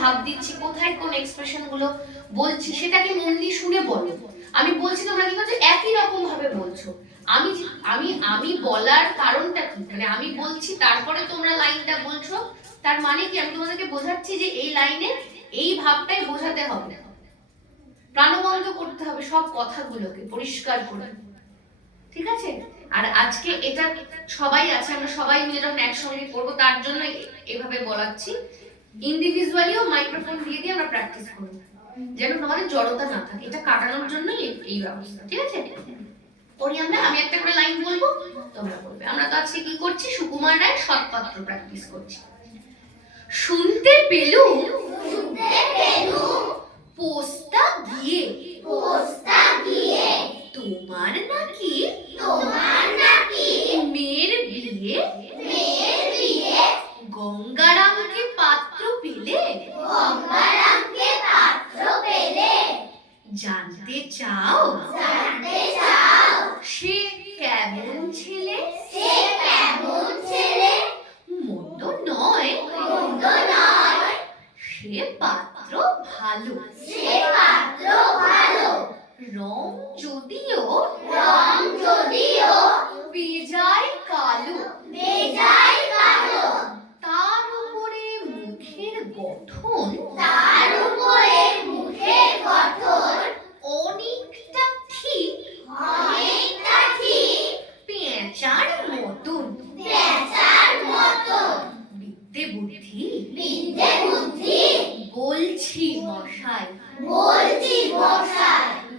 ভাব দিচ্ছি, কোথায় কোন এক্সপ্রেশন গুলো বলছি সেটাকে মন দিয়ে শুনে বলো। আমি বলছি তোমরা কি করছো, একই রকম ভাবে বলছো। আমি আমি আমি বলার কারণটা কি, মানে আমি বলছি তারপরে তোমরা লাইনটা বলছো, তার মানে কি আমি তোমাদেরকে বোঝাচ্ছি যে এই লাইনে এই ভাবটাই বোঝাতে হবে, প্রাণবন্ত করতে হবে সব কথাগুলোকে পরিষ্কার করে, ঠিক আছে? আর আজকে এটা সবাই আছে, আমরা সবাই মিলে যখন একসঙ্গে করবো তার জন্য এভাবে বলাচ্ছি। ইন্ডিভিজুয়ালিও মাইক্রোফোন দিয়ে দিয়ে আমরা প্র্যাকটিস করব, যেন তোমাদের জড়তা না থাকে, এটা কাটানোর জন্যই এই ব্যবস্থা, ঠিক আছে? করি আমরা, আমি একটা করে লাইন বলবো, তোমরা বলবে। আমরা তো আজকে কি করছি, সুকুমার রায় সৎপাত্র প্র্যাকটিস করছি। শুনতে পেলুম পোস্তা গিয়ে তোমার নাকি মেয়ের বিয়ে গঙ্গারামকে পাত্র পেলে জানতে চাও সে কেমন ছেলে, মন্দ নয় সে পাত্র ভালো, রং যদিও বেজায় কালো, তার উপরে মুখের গঠন অনেকটা ঠিক পেঁচার মতন। বিদ্যে বুদ্ধি বলছি মশাই,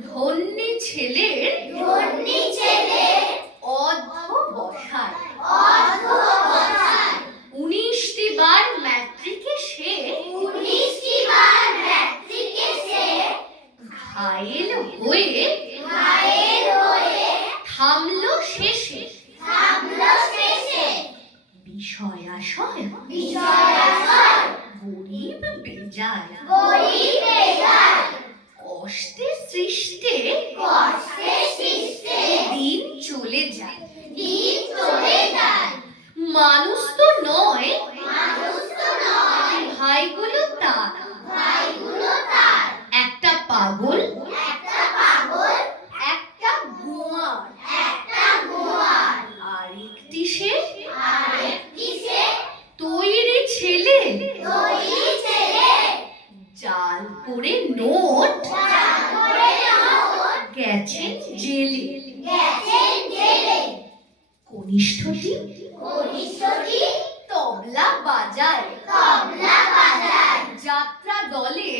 ধন্যী ছেলের অধ্যবসায়। 19টি বার ম্যাট্রিকে সে ঘায়েল হয়ে থামলো শেষে। বিষয় আশয় গরিব বেজায়, কষ্টে সৃষ্টে দিন চলে যায়। মানুষ তো নয় ভাইগুলো তার, একটা পাগল একটা গোয়ার, আরেকটি সে তৈরি ছেলে জাল করে নোট গেছেন জেলে। কনিষ্ঠটি তবলা বাজায়, যাত্রা দলে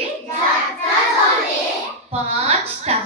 5 টাকা